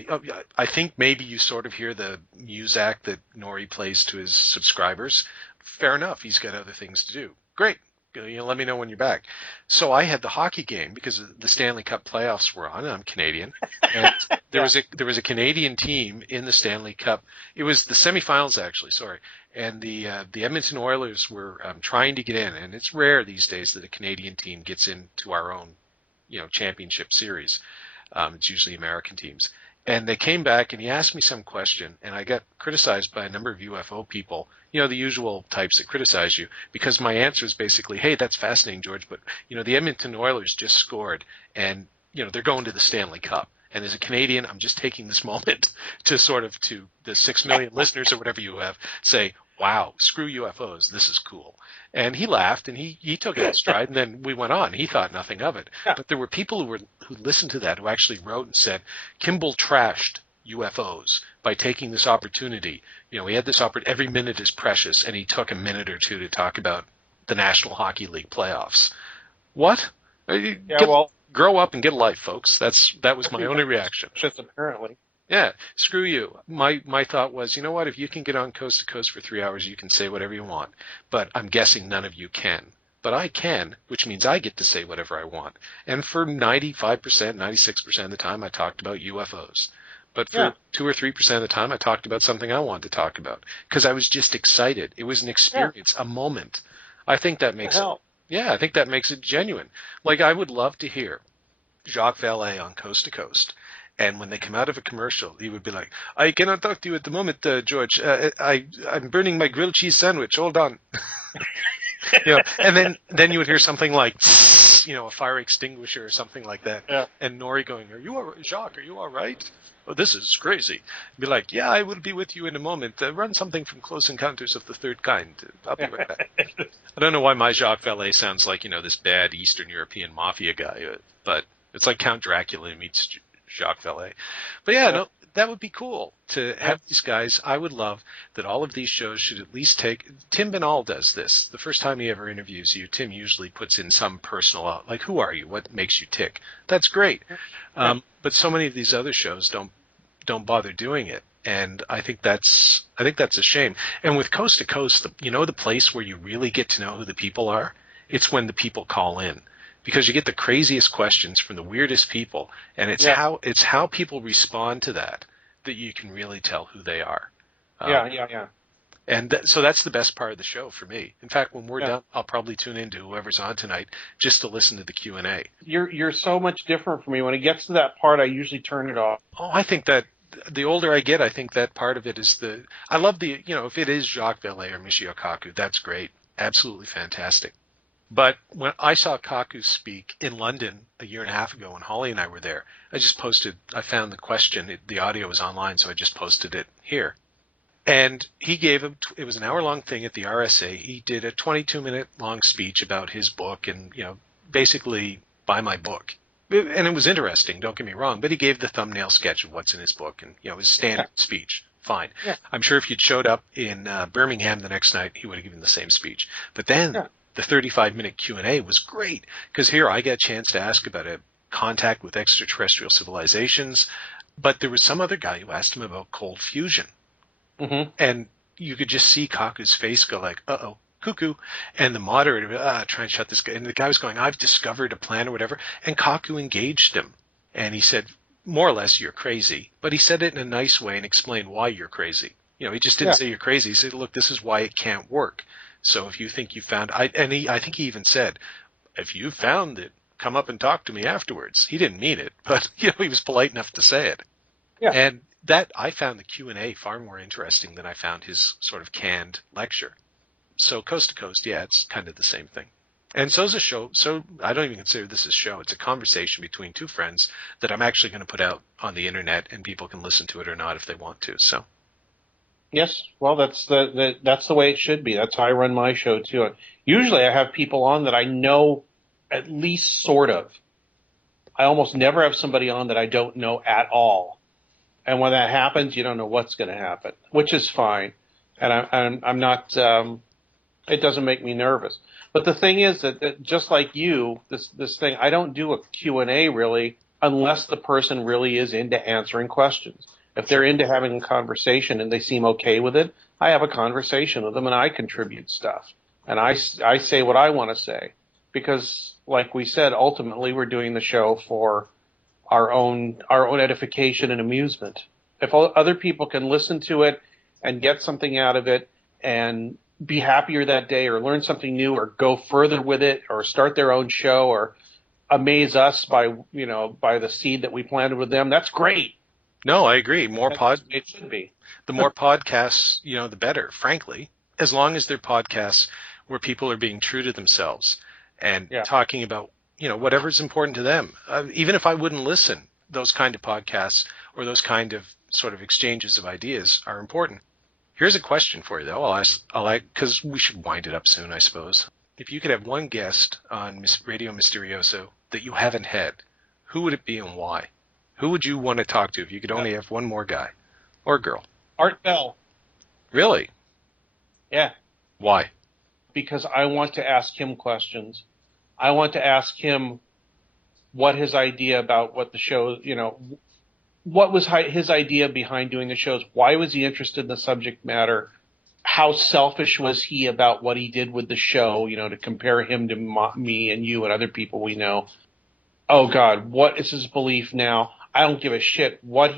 I think maybe you sort of hear the muzak that Nori plays to his subscribers. Fair enough. He's got other things to do. Great. Let me know when you're back. So I had the hockey game because the Stanley Cup playoffs were on. I'm Canadian, and there was a Canadian team in the Stanley Cup. It was the semifinals, actually. Sorry, and the Edmonton Oilers were trying to get in, and it's rare these days that a Canadian team gets into our own, championship series. It's usually American teams. And they came back and he asked me some question, and I got criticized by a number of UFO people, the usual types that criticize you, because my answer is basically, hey, that's fascinating, George, but, the Edmonton Oilers just scored, and, they're going to the Stanley Cup. And as a Canadian, I'm just taking this moment to to the 6 million listeners or whatever you have, say, wow, screw UFOs, this is cool. And he laughed, and he took it in stride, and then we went on. He thought nothing of it. Yeah. But there were people who listened to that who actually wrote and said, Kimball trashed UFOs by taking this opportunity. He had this opportunity. Every minute is precious, and he took a minute or two to talk about the National Hockey League playoffs. What? Grow up and get a life, folks. That was my only reaction. Just apparently. Yeah, screw you. My thought was, you know what, if you can get on Coast to Coast for 3 hours, you can say whatever you want. But I'm guessing none of you can. But I can, which means I get to say whatever I want. And for 95%, 96% of the time, I talked about UFOs. But for 2 or 3% of the time, I talked about something I wanted to talk about. Because I was just excited. It was an experience, a moment. I think that makes it. Yeah, I think that makes it genuine. Like, I would love to hear Jacques Vallée on Coast to Coast. And when they come out of a commercial, he would be like, I cannot talk to you at the moment, George. I'm burning my grilled cheese sandwich. Hold on. And then you would hear something like, a fire extinguisher or something like that. Yeah. And Nori going, Jacques, are you all right? Oh, this is crazy. Be like, yeah, I will be with you in a moment. Run something from Close Encounters of the Third Kind. I'll be right back. I don't know why my Jacques Vallée sounds like, this bad Eastern European mafia guy, but it's like Count Dracula meets Jacques Vallée. But no, that would be cool to have these guys. I would love that all of these shows should at least take. Tim Binnall does this. The first time he ever interviews you, Tim usually puts in some personal, like, who are you? What makes you tick? That's great. But so many of these other shows don't bother doing it. And I think that's a shame. And with Coast to Coast, the place where you really get to know who the people are, it's when the people call in. Because you get the craziest questions from the weirdest people, and it's how people respond to that you can really tell who they are. And so that's the best part of the show for me. In fact, when we're done, I'll probably tune into whoever's on tonight just to listen to the Q&A. You're so much different from me. When it gets to that part, I usually turn it off. Oh, I think that the older I get, I think that part of it is I love if it is Jacques Vallée or Michio Kaku, that's great. Absolutely fantastic. But when I saw Kaku speak in London a year and a half ago when Holly and I were there, I found the question, the audio was online, so I just posted it here. And he it was an hour-long thing at the RSA. He did a 22-minute long speech about his book and, basically buy my book. And it was interesting, don't get me wrong, but he gave the thumbnail sketch of what's in his book and, his standard speech. Fine. Yeah. I'm sure if you'd showed up in Birmingham the next night, he would have given the same speech. But then... Yeah. The 35-minute Q&A was great because here I got a chance to ask about a contact with extraterrestrial civilizations, but there was some other guy who asked him about cold fusion. Mm-hmm. And you could just see Kaku's face go like, uh-oh, cuckoo. And the moderator, try and shut this guy. And the guy was going, I've discovered a plan or whatever. And Kaku engaged him. And he said, more or less, you're crazy. But he said it in a nice way and explained why you're crazy. He just didn't say you're crazy. He said, look, this is why it can't work. So if you think you found, I think he even said, if you found it, come up and talk to me afterwards. He didn't mean it, but he was polite enough to say it. Yeah. And I found the Q&A far more interesting than I found his sort of canned lecture. So Coast to Coast, it's kind of the same thing. And so's a show. So I don't even consider this a show. It's a conversation between two friends that I'm actually going to put out on the internet, and people can listen to it or not if they want to. So. Yes, well, that's the way it should be. That's how I run my show too. Usually, I have people on that I know at least sort of. I almost never have somebody on that I don't know at all. And when that happens, you don't know what's going to happen, which is fine. And I'm not. It doesn't make me nervous. But the thing is that just like you, this thing, I don't do a Q&A really. unless the person really is into answering questions. If they're into having a conversation and they seem okay with it, I have a conversation with them and I contribute stuff. And I say what I want to say. Because, like we said, ultimately we're doing the show for our own edification and amusement. If other people can listen to it and get something out of it and be happier that day or learn something new or go further with it or start their own show or amaze us by the seed that we planted with them, that's great. No, I agree. It should be. The more podcasts, the better, frankly, as long as they're podcasts where people are being true to themselves and talking about, whatever's important to them. Even if I wouldn't listen, those kind of podcasts or those kind of sort of exchanges of ideas are important. Here's a question for you, though. Because we should wind it up soon, I suppose. If you could have one guest on Radio Misterioso that you haven't had, who would it be and why? Who would you want to talk to if you could only have one more guy or girl? Art Bell. Really? Yeah. Why? Because I want to ask him questions. I want to ask him what his idea about what the show, what was his idea behind doing the shows? Why was he interested in the subject matter? How selfish was he about what he did with the show, to compare him to me and you and other people we know? Oh, God, what is his belief now? I don't give a shit what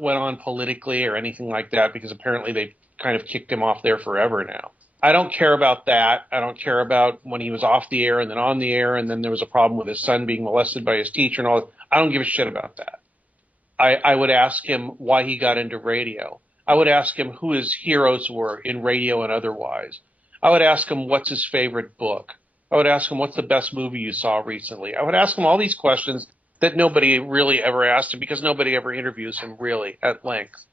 went on politically or anything like that, because apparently they kind of kicked him off there forever now. I don't care about that. I don't care about when he was off the air and then on the air and then there was a problem with his son being molested by his teacher and all that. I don't give a shit about that. I would ask him why he got into radio. I would ask him who his heroes were in radio and otherwise. I would ask him what's his favorite book. I would ask him what's the best movie you saw recently. I would ask him all these questions that nobody really ever asked him because nobody ever interviews him really at length.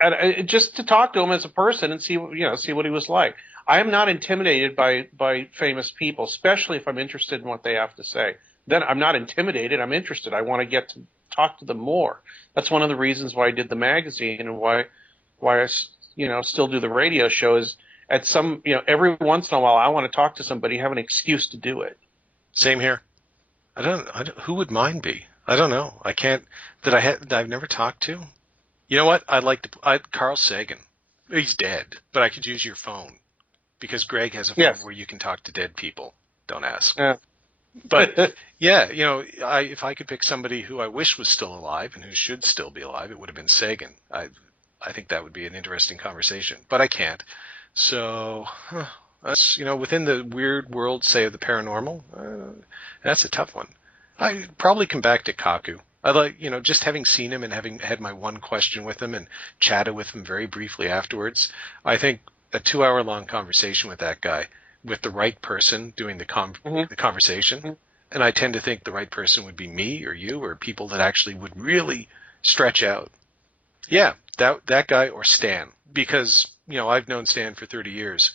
And just to talk to him as a person and see what he was like. I am not intimidated by famous people, especially if I'm interested in what they have to say. Then I'm not intimidated. I'm interested. I want to get to talk to them more. That's one of the reasons why I did the magazine and why I still do the radio show is at some every once in a while I want to talk to somebody, have an excuse to do it. Same here. I don't who would mine be? I don't know. I can't that I've never talked to. You know what? Carl Sagan. He's dead, but I could use your phone because Greg has a phone where you can talk to dead people. Don't ask. Yeah. But yeah, if I could pick somebody who I wish was still alive and who should still be alive, it would have been Sagan. I think that would be an interesting conversation, but I can't. So that's within the weird world, say, of the paranormal. That's a tough one. I'd probably come back to Kaku. I like, just having seen him and having had my one question with him and chatted with him very briefly afterwards. I think a 2-hour-long conversation with that guy, with the right person doing the conversation, mm-hmm. and I tend to think the right person would be me or you or people that actually would really stretch out. Yeah, that guy or Stan, because I've known Stan for 30 years,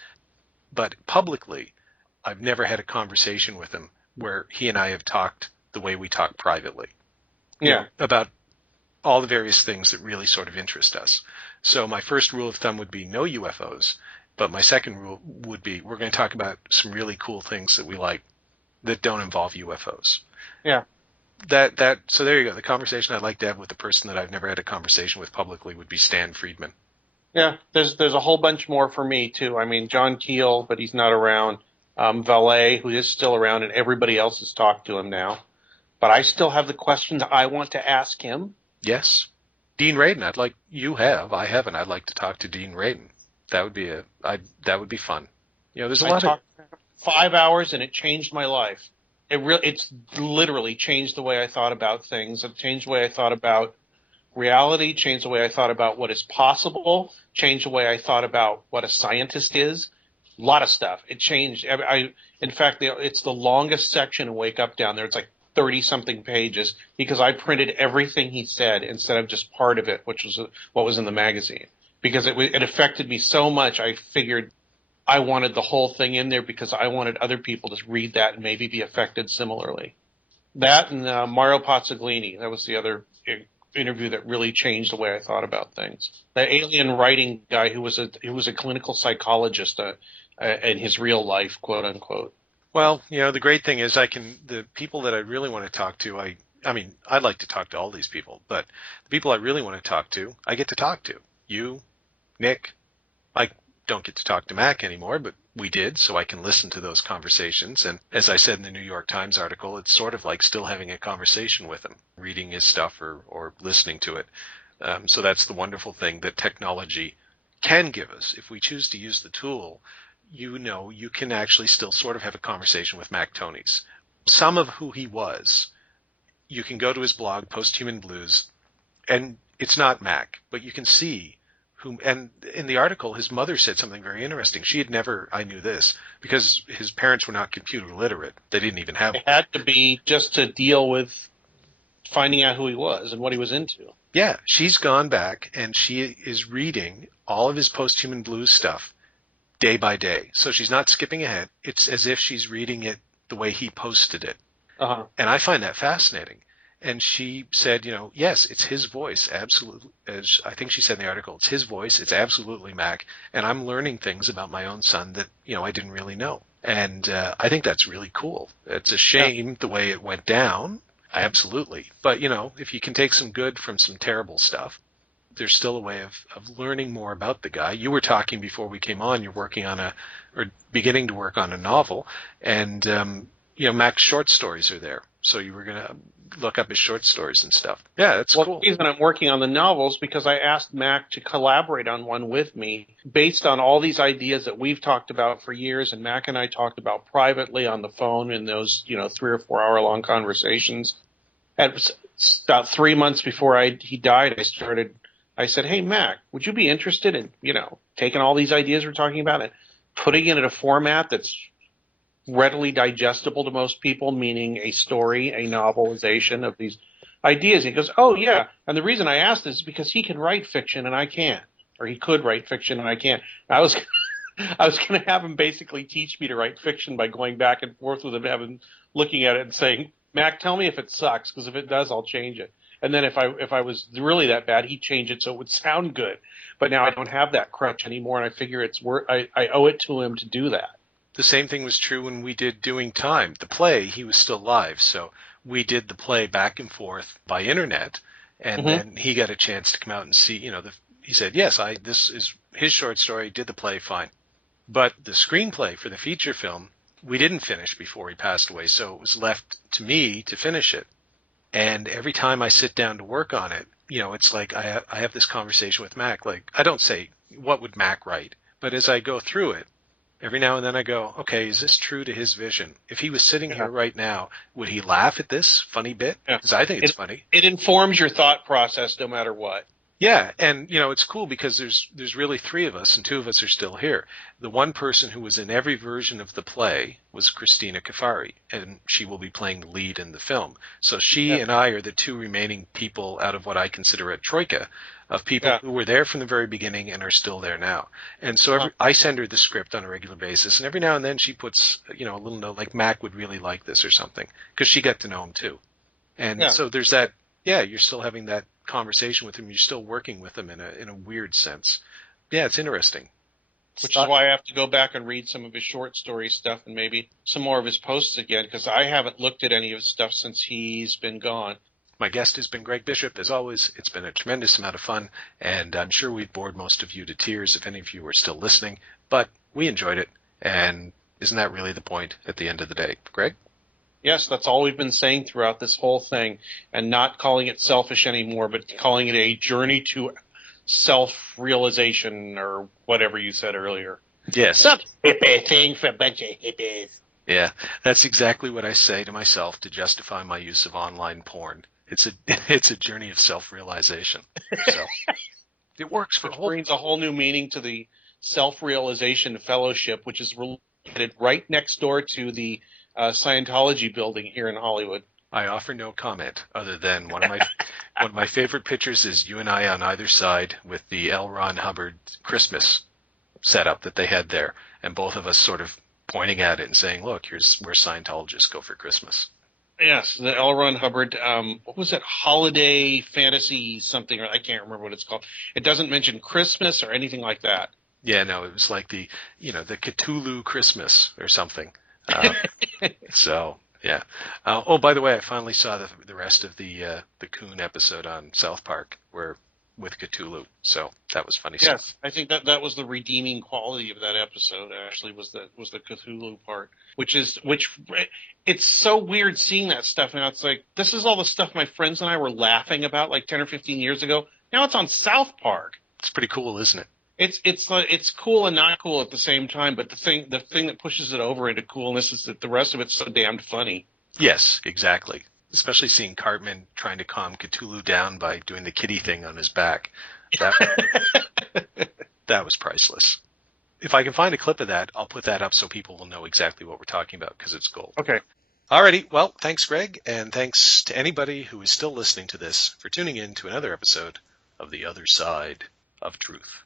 but publicly, I've never had a conversation with him where he and I have talked the way we talk privately. Yeah. About all the various things that really sort of interest us. So my first rule of thumb would be no UFOs, but my second rule would be we're going to talk about some really cool things that we like that don't involve UFOs. Yeah. So there you go. The conversation I'd like to have with the person that I've never had a conversation with publicly would be Stan Friedman. Yeah, there's a whole bunch more for me too. I mean, John Keel, but he's not around. Valet, who is still around, and everybody else has talked to him now. But I still have the questions I want to ask him. Yes. Dean Radin, I haven't. I'd like to talk to Dean Radin. That would be fun. There's a lot of 5 hours and it changed my life. It's literally changed the way I thought about things. It changed the way I thought about reality, changed the way I thought about what is possible, changed the way I thought about what a scientist is. A lot of stuff. It changed. In fact, it's the longest section in Wake Up down there. It's like 30-something pages because I printed everything he said instead of just part of it, which was what was in the magazine. Because it affected me so much, I figured I wanted the whole thing in there because I wanted other people to read that and maybe be affected similarly. That and Mario Pozzoglini, that was the other interview that really changed the way I thought about things. That alien writing guy who was a clinical psychologist in his real life, quote unquote. Well, the great thing is the people that I really want to talk to, I mean, I'd like to talk to all these people, but the people I really want to talk to, I get to talk to. You, Nick, I don't get to talk to Mac anymore, but we did, so I can listen to those conversations. And as I said in the New York Times article, it's sort of like still having a conversation with him, reading his stuff or listening to it. So that's the wonderful thing that technology can give us. If we choose to use the tool, you can actually still sort of have a conversation with Mac Tonys. Some of who he was, you can go to his blog, Posthuman Blues, and it's not Mac, but you can see who, and in the article, his mother said something very interesting. She had never, I knew this, because his parents were not computer literate. They didn't even have. It had to be just to deal with finding out who he was and what he was into. Yeah, she's gone back and she is reading all of his Posthuman Blues stuff day by day. So she's not skipping ahead. It's as if she's reading it the way he posted it. Uh-huh. And I find that fascinating. And she said, yes, it's his voice, absolutely. As I think she said in the article, it's his voice, it's absolutely Mac. And I'm learning things about my own son that, I didn't really know. And I think that's really cool. It's a shame the way it went down, absolutely. But, if you can take some good from some terrible stuff, there's still a way of learning more about the guy. You were talking before we came on, you're working on or beginning to work on a novel, and Mac's short stories are there. So you were going to look up his short stories and stuff. Yeah, that's cool. The reason I'm working on the novels because I asked Mac to collaborate on one with me based on all these ideas that we've talked about for years, and Mac and I talked about privately on the phone in those 3 or 4 hour long conversations. At about 3 months before he died, I said, hey, Mac, would you be interested in, taking all these ideas we're talking about and putting it in a format that's readily digestible to most people, meaning a story, a novelization of these ideas? He goes, oh, yeah. And the reason I asked this is because he can write fiction and I can't, or he could write fiction and I can't. I was going to have him basically teach me to write fiction by going back and forth with him, looking at it and saying, Mac, tell me if it sucks, because if it does, I'll change it. And then if I was really that bad, he'd change it so it would sound good. But now I don't have that crutch anymore, and I figure I owe it to him to do that. The same thing was true when we did Doing Time. The play, he was still live, so we did the play back and forth by internet, and then he got a chance to come out and see, he said, yes, this is his short story, did the play, fine. But the screenplay for the feature film, we didn't finish before he passed away, so it was left to me to finish it. And every time I sit down to work on it, it's like I have this conversation with Mac. Like, I don't say, what would Mac write? But as I go through it, every now and then I go, okay, is this true to his vision? If he was sitting here right now, would he laugh at this funny bit? Because I think it's funny. It informs your thought process no matter what. Yeah, and it's cool because there's really 3 of us, and 2 of us are still here. The one person who was in every version of the play was Christina Kafari, and she will be playing the lead in the film. So she and I are the 2 remaining people out of what I consider a troika of people who were there from the very beginning and are still there now. And so I send her the script on a regular basis, and every now and then she puts a little note like, Mac would really like this or something, because she got to know him too. And so there's that. Yeah, you're still having that conversation with him. You're still working with him in a weird sense. Yeah, it's interesting. Which is why I have to go back and read some of his short story stuff and maybe some more of his posts again, because I haven't looked at any of his stuff since he's been gone. My guest has been Greg Bishop. As always, it's been a tremendous amount of fun, and I'm sure we've bored most of you to tears if any of you are still listening, but we enjoyed it, and isn't that really the point at the end of the day? Greg? Yes, that's all we've been saying throughout this whole thing, and not calling it selfish anymore, but calling it a journey to self-realization, or whatever you said earlier. Yes. Some hippie thing for a bunch of hippies. Yeah, that's exactly what I say to myself to justify my use of online porn. It's a journey of self-realization. So it works for brings a whole new meaning to the self-realization fellowship, which is located right next door to the Scientology building here in Hollywood. I offer no comment other than one of my favorite pictures is you and I on either side with the L. Ron Hubbard Christmas setup that they had there, and both of us sort of pointing at it and saying, look, here's where Scientologists go for Christmas. Yes, the L. Ron Hubbard, what was it, holiday fantasy something, or I can't remember what it's called. It doesn't mention Christmas or anything like that. Yeah, no, it was like the Cthulhu Christmas or something. So Yeah. Oh, by the way, I finally saw the rest of the Coon episode on South Park, with Cthulhu. So that was funny stuff. Yes, I think that was the redeeming quality of that episode. Actually, was the Cthulhu part, which it's so weird seeing that stuff now. It's like this is all the stuff my friends and I were laughing about like 10 or 15 years ago. Now it's on South Park. It's pretty cool, isn't it? It's cool and not cool at the same time. But the thing that pushes it over into coolness is that the rest of it's so damned funny. Yes, exactly. Especially seeing Cartman trying to calm Cthulhu down by doing the kitty thing on his back. That was priceless. If I can find a clip of that, I'll put that up so people will know exactly what we're talking about because it's gold. Okay. Alrighty. Well, thanks, Greg. And thanks to anybody who is still listening to this for tuning in to another episode of The Other Side of Truth.